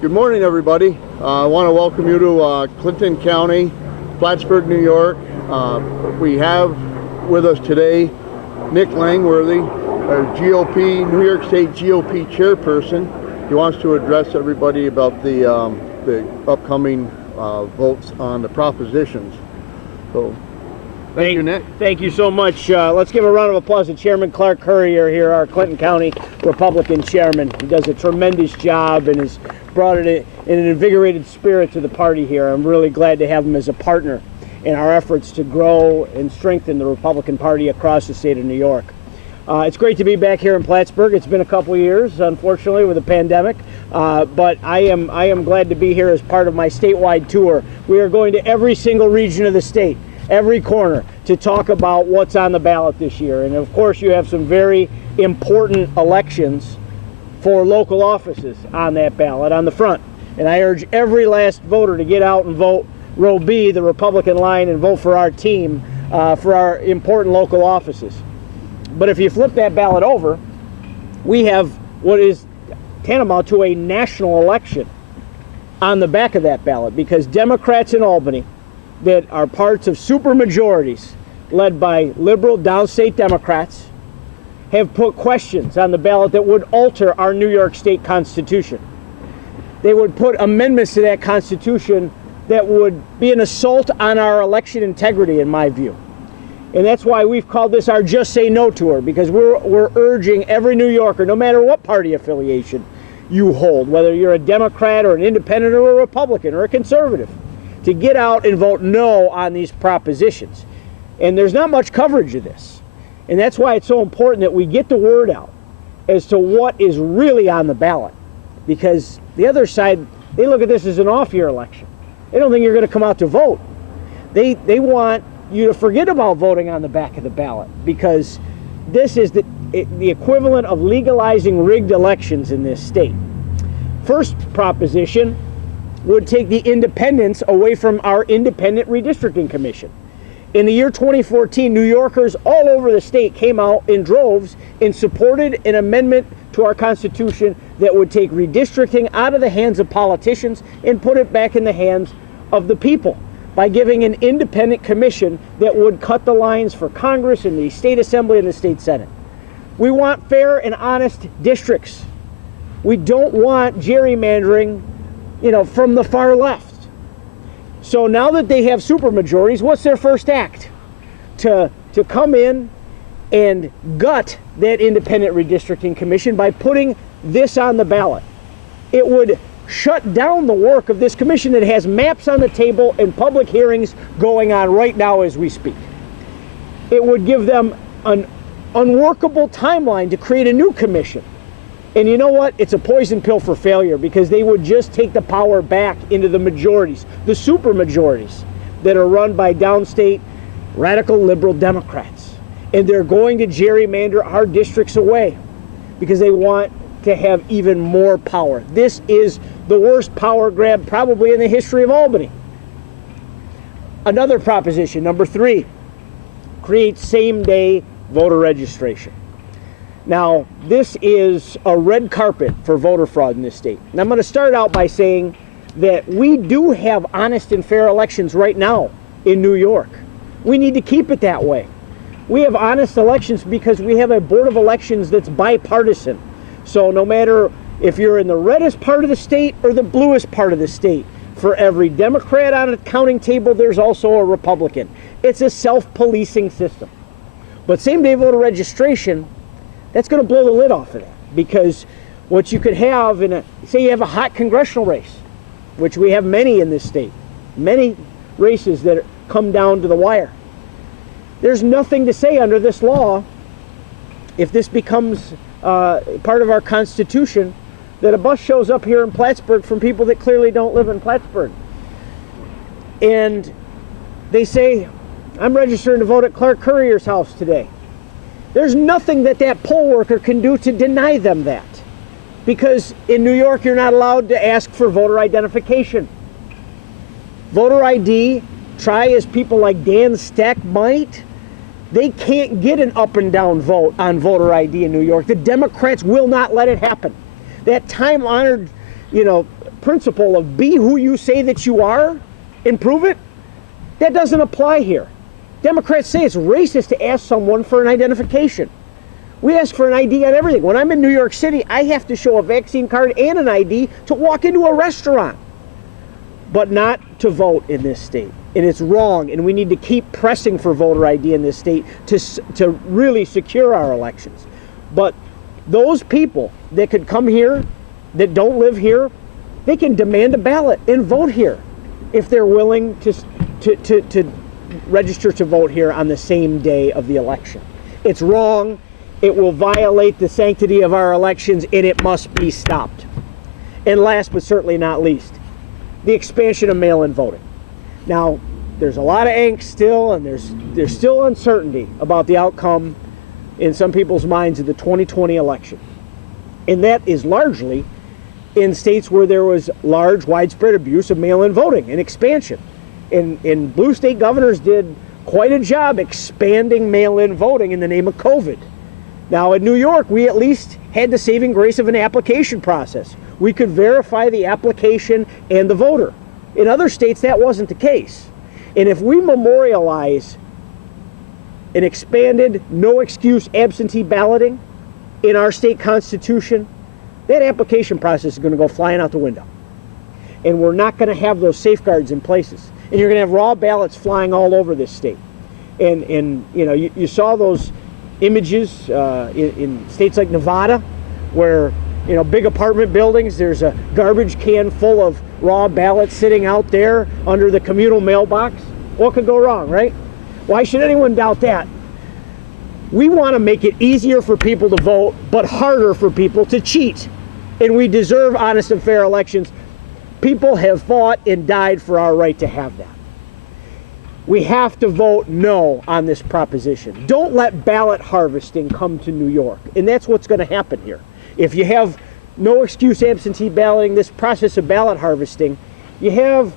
Good morning, everybody. I want to welcome you to Clinton County, Plattsburgh, New York. We have with us today Nick Langworthy, our GOP, New York State GOP chairperson. He wants to address everybody about the upcoming votes on the propositions. So, thank you, Nick. Thank you so much. Let's give a round of applause to Chairman Clark Currier here, our Clinton County Republican chairman. He does a tremendous job and has brought it in an invigorated spirit to the party here. I'm really glad to have him as a partner in our efforts to grow and strengthen the Republican Party across the state of New York. It's great to be back here in Plattsburgh. It's been a couple years, unfortunately, with the pandemic, but I am glad to be here as part of my statewide tour. We are going to every single region of the state, every corner, to talk about what's on the ballot this year. And of course, you have some very important elections for local offices on that ballot on the front. And I urge every last voter to get out and vote row B, the Republican line, and vote for our team for our important local offices. But if you flip that ballot over, we have what is tantamount to a national election on the back of that ballot, because Democrats in Albany that are parts of supermajorities led by liberal downstate Democrats have put questions on the ballot that would alter our New York State Constitution. They would put amendments to that Constitution that would be an assault on our election integrity, in my view. And that's why we've called this our Just Say No tour, because we're urging every New Yorker, no matter what party affiliation you hold, whether you're a Democrat or an independent or a Republican or a conservative, to get out and vote no on these propositions. And there's not much coverage of this. And that's why it's so important that we get the word out as to what is really on the ballot. Because the other side, they look at this as an off-year election. They don't think you're going to come out to vote. They want you to forget about voting on the back of the ballot, because this is the equivalent of legalizing rigged elections in this state. First proposition would take the independence away from our independent redistricting commission. In the year 2014, New Yorkers all over the state came out in droves and supported an amendment to our Constitution that would take redistricting out of the hands of politicians and put it back in the hands of the people, by giving an independent commission that would cut the lines for Congress and the state assembly and the state senate. We want fair and honest districts. We don't want gerrymandering, from the far left. So now that they have supermajorities, what's their first act? To come in and gut that independent redistricting commission by putting this on the ballot. It would shut down the work of this commission that has maps on the table and public hearings going on right now as we speak. It would give them an unworkable timeline to create a new commission. And you know what? It's a poison pill for failure, because they would just take the power back into the majorities, the supermajorities that are run by downstate radical liberal Democrats. And they're going to gerrymander our districts away because they want to have even more power. This is the worst power grab probably in the history of Albany. Another proposition, number 3, create same-day voter registration. Now, this is a red carpet for voter fraud in this state. And I'm going to start out by saying that we do have honest and fair elections right now in New York. We need to keep it that way. We have honest elections because we have a board of elections that's bipartisan. So no matter if you're in the reddest part of the state or the bluest part of the state, for every Democrat on a counting table, there's also a Republican. It's a self-policing system. But same-day voter registration, that's going to blow the lid off of that. Because what you could have say you have a hot congressional race, which we have many in this state, many races that come down to the wire. There's nothing to say under this law, if this becomes part of our Constitution, that a bus shows up here in Plattsburgh from people that clearly don't live in Plattsburgh. And they say, I'm registering to vote at Clark Currier's house today. There's nothing that poll worker can do to deny them that. Because in New York, you're not allowed to ask for voter identification. Voter ID, try as people like Dan Stack might, they can't get an up and down vote on voter ID in New York. The Democrats will not let it happen. That time-honored, principle of be who you say that you are and prove it, that doesn't apply here. Democrats say it's racist to ask someone for an identification. We ask for an ID on everything. When I'm in New York City, I have to show a vaccine card and an ID to walk into a restaurant, but not to vote in this state. And it's wrong, and we need to keep pressing for voter ID in this state to really secure our elections. But those people that could come here, that don't live here, they can demand a ballot and vote here if they're willing to register to vote here on the same day of the election. It's wrong. It will violate the sanctity of our elections, and it must be stopped. And last but certainly not least, the expansion of mail-in voting. Now, there's a lot of angst still, and there's still uncertainty about the outcome in some people's minds of the 2020 election. And that is largely in states where there was large, widespread abuse of mail-in voting and expansion. And blue state governors did quite a job expanding mail-in voting in the name of COVID. Now, in New York, we at least had the saving grace of an application process. We could verify the application and the voter. In other states, that wasn't the case. And if we memorialize an expanded, no-excuse absentee balloting in our state constitution, that application process is going to go flying out the window. And we're not going to have those safeguards in places. And you're going to have raw ballots flying all over this state. And you know, you saw those images in states like Nevada, where, you know, big apartment buildings, there's a garbage can full of raw ballots sitting out there under the communal mailbox. What could go wrong, right? Why should anyone doubt that? We want to make it easier for people to vote, but harder for people to cheat. And we deserve honest and fair elections. People have fought and died for our right to have that. We have to vote no on this proposition. Don't let ballot harvesting come to New York. And that's what's going to happen here. If you have no excuse absentee balloting, this process of ballot harvesting, you have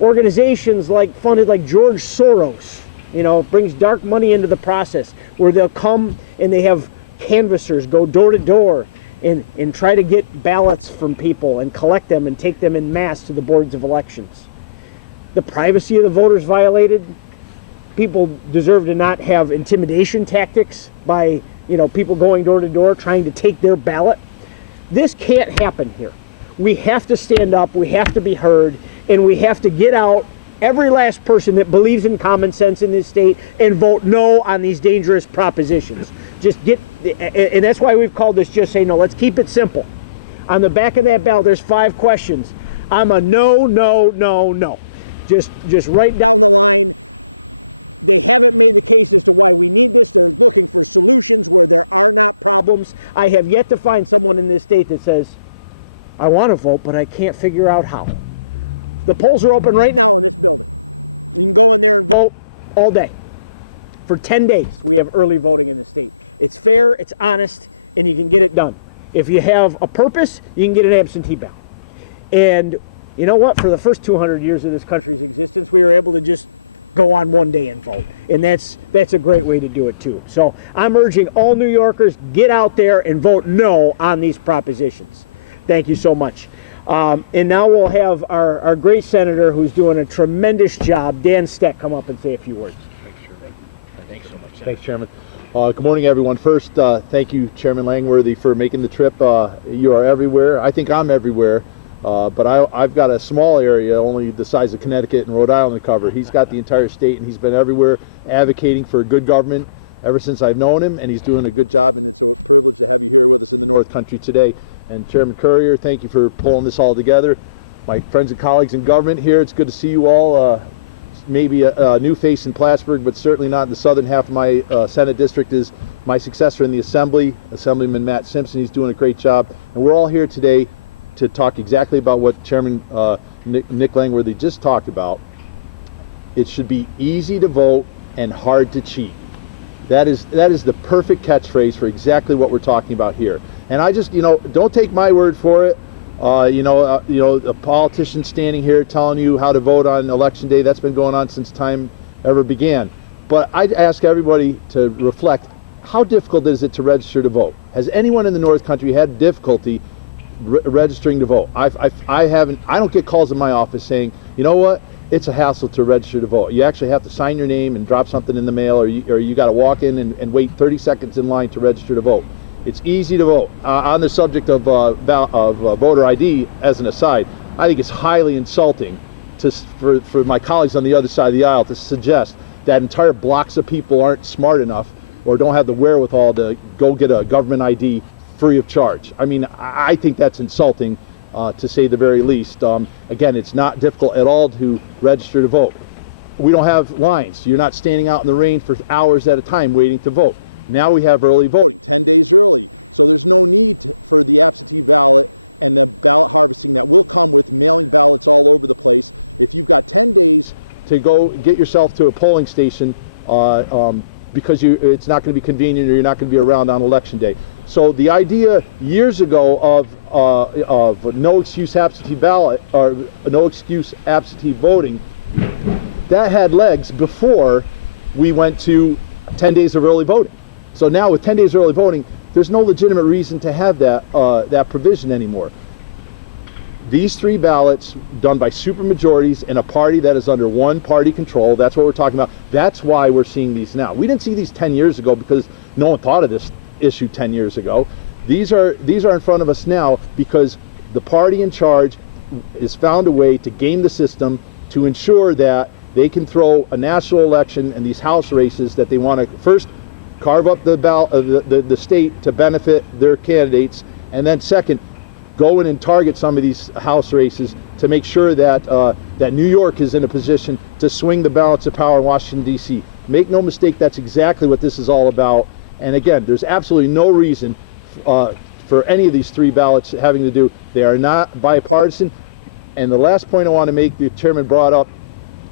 organizations funded like George Soros, you know, brings dark money into the process, where they'll come and they have canvassers go door to door and try to get ballots from people and collect them and take them en masse to the boards of elections. The privacy of the voters violated. People deserve to not have intimidation tactics by, you know, people going door to door trying to take their ballot. This can't happen here. We have to stand up, we have to be heard, and we have to get out every last person that believes in common sense in this state and vote no on these dangerous propositions. And that's why we've called this Just Say No. Let's keep it simple. On the back of that ballot, there's 5 questions. I'm a no, no, no, no. Just write down the line. Problems. I have yet to find someone in this state that says, I want to vote, but I can't figure out how. The polls are open right now. You can go in there and vote all day. For 10 days, we have early voting in the state. It's fair, it's honest, and you can get it done. If you have a purpose, you can get an absentee ballot. And you know what? For the first 200 years of this country's existence, we were able to just go on one day and vote. And that's a great way to do it, too. So I'm urging all New Yorkers, get out there and vote no on these propositions. Thank you so much. And now we'll have our great senator who's doing a tremendous job, Dan Steck, come up and say a few words. Thanks, Chairman. Thanks so much, Senator. Thanks, Chairman. Good morning, everyone. First, thank you, Chairman Langworthy, for making the trip. You are everywhere. I think I'm everywhere. But I've got a small area, only the size of Connecticut and Rhode Island to cover. He's got the entire state, and he's been everywhere advocating for good government ever since I've known him, and he's doing a good job, and it's a privilege to have him here with us in the North Country today. And Chairman Currier, thank you for pulling this all together. My friends and colleagues in government here, it's good to see you all. Maybe a new face in Plattsburgh, but certainly not in the southern half of my Senate district is my successor in the Assembly, Assemblyman Matt Simpson. He's doing a great job. And we're all here today to talk exactly about what Chairman Nick Langworthy just talked about. It should be easy to vote and hard to cheat. That is the perfect catchphrase for exactly what we're talking about here. And I just, don't take my word for it. A politician standing here telling you how to vote on election day, that's been going on since time ever began. But I'd ask everybody to reflect, how difficult is it to register to vote? Has anyone in the North Country had difficulty registering to vote. I don't get calls in my office saying, you know what, it's a hassle to register to vote. You actually have to sign your name and drop something in the mail, or you got to walk in and wait 30 seconds in line to register to vote. It's easy to vote. On the subject of voter ID, as an aside, I think it's highly insulting for my colleagues on the other side of the aisle to suggest that entire blocks of people aren't smart enough or don't have the wherewithal to go get a government ID free of charge. I mean, I think that's insulting, to say the very least. Again, it's not difficult at all to register to vote. We don't have lines. You're not standing out in the rain for hours at a time waiting to vote. Now we have early voting. 10 days early. So there's no need for the absentee ballot, and the ballot harvesting will come with mail-in ballots all over the place. If you've got 10 days to go get yourself to a polling station, because it's not going to be convenient, or you're not going to be around on election day. So the idea years ago of no excuse absentee ballot, or no excuse absentee voting, that had legs before we went to 10 days of early voting. So now with 10 days early voting, there's no legitimate reason to have that provision anymore. These 3 ballots done by supermajorities in a party that is under one party control, that's what we're talking about. That's why we're seeing these now. We didn't see these 10 years ago because no one thought of this issue 10 years ago. These are in front of us now because the party in charge has found a way to game the system to ensure that they can throw a national election and these House races that they want to first carve up the state to benefit their candidates, and then second, go in and target some of these House races to make sure that that New York is in a position to swing the balance of power in Washington, D.C. Make no mistake, that's exactly what this is all about. And again, there's absolutely no reason for any of these 3 ballots having to do. They are not bipartisan. And the last point I want to make, the chairman brought up,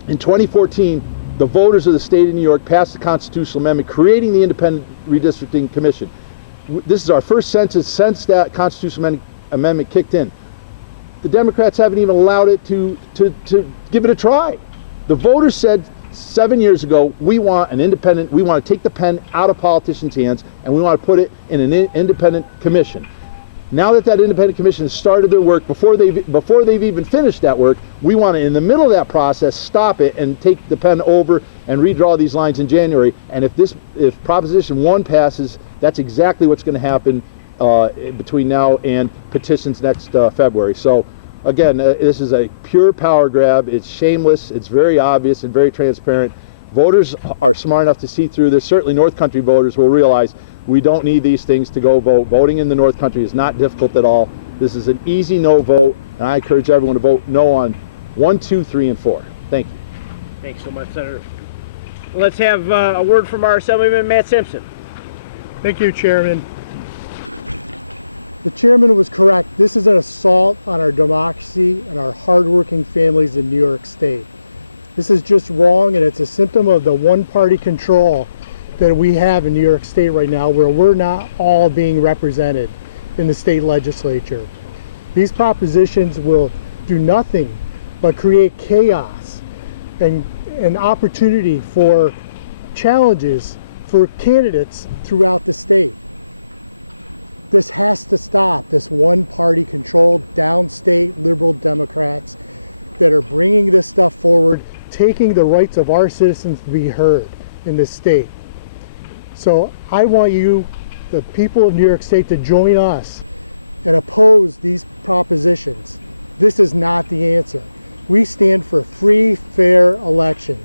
in 2014, the voters of the state of New York passed the constitutional amendment creating the Independent Redistricting Commission. This is our first census since that constitutional amendment kicked in. The Democrats haven't even allowed it to give it a try. The voters said 7 years ago, we want an independent, we want to take the pen out of politicians' hands, and we want to put it in an independent commission. Now that that independent commission has started their work, before they've even finished that work, we want to, in the middle of that process, stop it and take the pen over and redraw these lines in January. And if Proposition 1 passes, that's exactly what's going to happen between now and petitions next February. So again, this is a pure power grab. It's shameless, it's very obvious and very transparent. Voters are smart enough to see through this. Certainly North Country voters will realize we don't need these things to go vote. Voting in the North Country is not difficult at all. This is an easy no vote, and I encourage everyone to vote no on 1, 2, 3, and 4. Thank you. Thanks so much, Senator. Let's have a word from our Assemblyman Matt Simpson. Thank you, Chairman. The chairman was correct. This is an assault on our democracy and our hardworking families in New York State. This is just wrong, and it's a symptom of the one-party control that we have in New York State right now, where we're not all being represented in the state legislature. These propositions will do nothing but create chaos and an opportunity for challenges for candidates throughout the state. Taking the rights of our citizens to be heard in this state. So I want you, the people of New York State, to join us and oppose these propositions. This is not the answer. We stand for free, fair elections.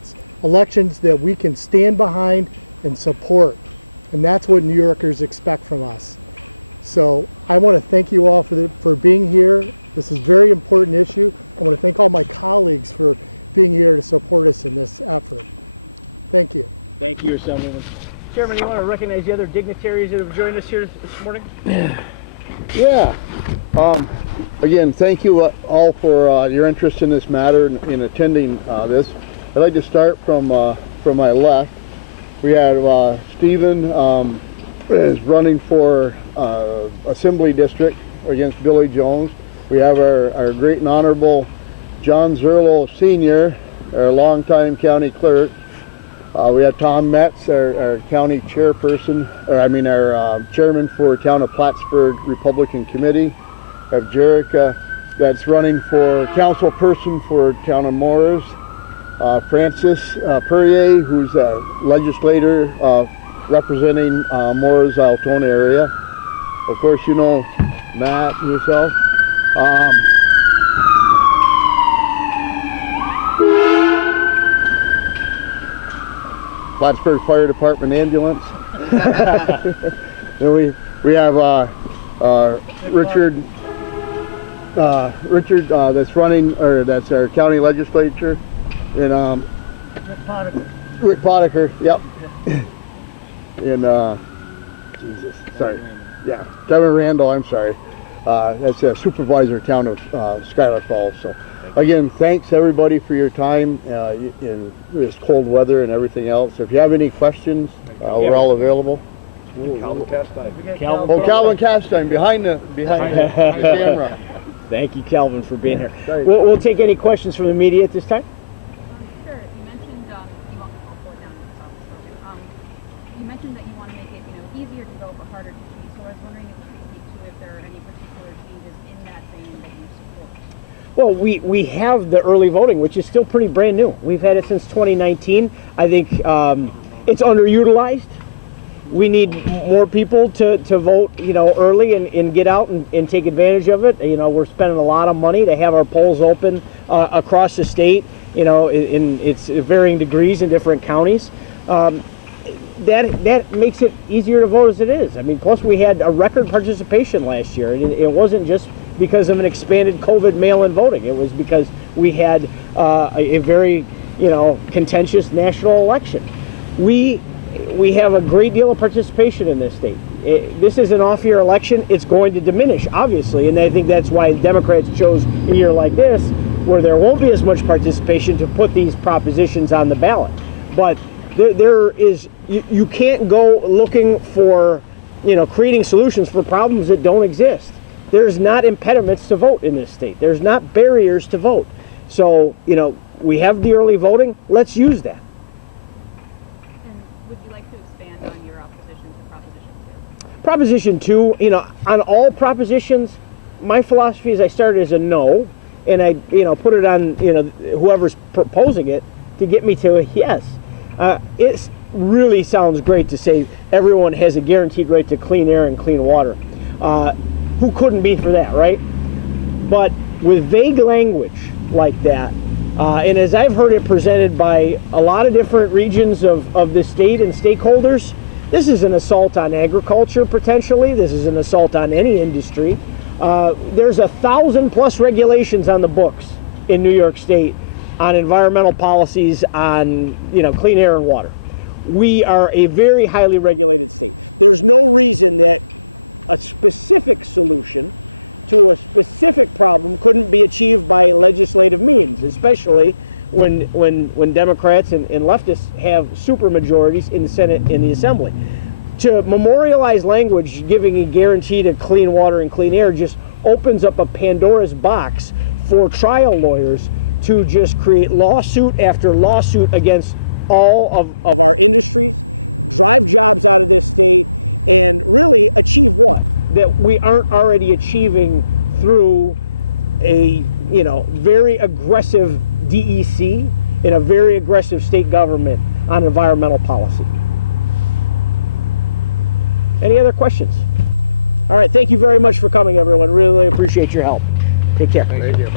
Elections that we can stand behind and support. And that's what New Yorkers expect from us. So I want to thank you all for being here. This is a very important issue. I want to thank all my colleagues for being here to support us in this effort. Thank you. Thank you, Assemblyman. Chairman, you want to recognize the other dignitaries that have joined us here this morning? Yeah. Again, thank you all for your interest in this matter and in attending this. I'd like to start from my left. We have Stephen is running for Assembly District against Billy Jones. We have our great and honorable John Zerlo Sr., our longtime county clerk. We have Tom Metz, our county chairperson, our chairman for Town of Plattsburgh Republican Committee. have Jarek that's running for council person for town of Morris. Francis Perrier, who's a legislator representing Morris Altona area. Of course, you know Matt and yourself. Plattsburgh Fire Department ambulance. And we have Richard. Richard, that's running, or that's our county legislature, and Rick Potiker, yep. And Jesus, sorry, yeah, Kevin Randall. I'm sorry. That's a supervisor town of Schuyler Falls. So, again, thanks everybody for your time in this cold weather and everything else. If you have any questions, we're all available. Calvin Castine. Calvin Castine behind the camera. Thank you, Calvin, for being here. We'll take any questions from the media at this time. Sure. You mentioned you mentioned that you want to make it, easier to vote but harder to cheat. So I was wondering if you could speak to if there are any particular changes in that vein that you support. Well, we have the early voting, which is still pretty brand new. We've had it since 2019. I think it's underutilized. We need more people to vote, early and get out and take advantage of it. We're spending a lot of money to have our polls open across the state, in its varying degrees in different counties. That makes it easier to vote as it is. I mean, plus we had a record participation last year. It wasn't just because of an expanded COVID mail-in voting. It was because we had a very, contentious national election. We have a great deal of participation in this state. This is an off-year election. It's going to diminish, obviously, and I think that's why Democrats chose a year like this, where there won't be as much participation, to put these propositions on the ballot. But you can't go looking for, creating solutions for problems that don't exist. There's not impediments to vote in this state. There's not barriers to vote. So, we have the early voting. Let's use that. Would you like to expand on your opposition to Proposition Proposition 2? 2, on all propositions, my philosophy is I started as a no, and I, put it on, whoever's proposing it to get me to a yes. It really sounds great to say everyone has a guaranteed right to clean air and clean water. Who couldn't be for that, right? But with vague language like that, and as I've heard it presented by a lot of different regions of the state and stakeholders, this is an assault on agriculture potentially. This is an assault on any industry. There's 1,000+ regulations on the books in New York State on environmental policies on clean air and water. We are a very highly regulated state. There's no reason that a specific solution to a specific problem couldn't be achieved by legislative means, especially when Democrats and leftists have supermajorities in the Senate and the Assembly. To memorialize language giving a guarantee to clean water and clean air just opens up a Pandora's box for trial lawyers to just create lawsuit after lawsuit against all of our industry, drive jobs out of this state, and that we aren't already achieving through a very aggressive DEC and a very aggressive state government on environmental policy. Any other questions? All right, thank you very much for coming, everyone. Really appreciate your help. Take care. Thank you.